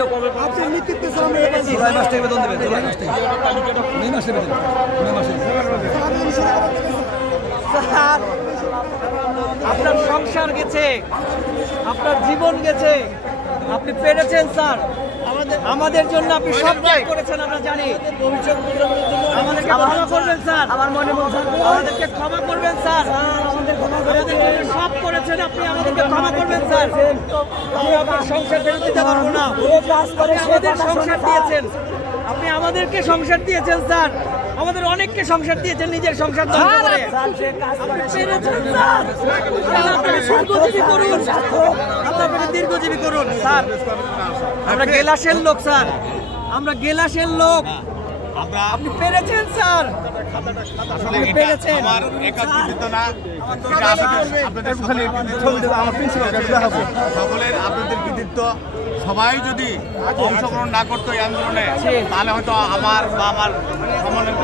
আপনিও কবে আপনি নেতৃত্ব সামনে জুলাই মাস থেকে বেতন দেবেন, জুলাই মাস থেকে, মে মাসে বেতন, মে মাসে। স্যার আপনার সংসার গেছে, আপনার জীবন গেছে, আপনি পেরেছেন স্যার। আমাদের জন্য আপনি সব ত্যাগ করেছেন, আমরা জানি। আমাদেরকে ক্ষমা করবেন স্যার, আমার মনে আমাদেরকে ক্ষমা করবেন স্যার। আমাদের জন্য সব করেছেন আপনি, আমাদেরকে ক্ষমা করবেন স্যার। আমি আপনার সংসার ফেরত দিতে পারবো না। আমাদের সংসার দিয়েছেন, আপনি আমাদেরকে সংসার দিয়েছেন স্যার। আমাদের অনেককে সংসার দিয়েছেন, নিজের সংসার ধ্বংস করে। আপনি পেরেছেন স্যার। আল্লাহ আপনাকে দীর্ঘজীবী করুন, আল্লাহ আপনাকে দীর্ঘজীবী করুন স্যার। আমরা গেলাসের লোক স্যার, আমরা গেলাসের লোক। আপনি পেরেছেন স্যার, আপনি পেরেছেন। আমার একাত্মতা না, সকলের আপনাদের কৃতিত্ব। সবাই যদি অংশগ্রহণ না করতো এই আন্দোলনে, তাহলে হয়তো আমার বা আমার সমন্বয়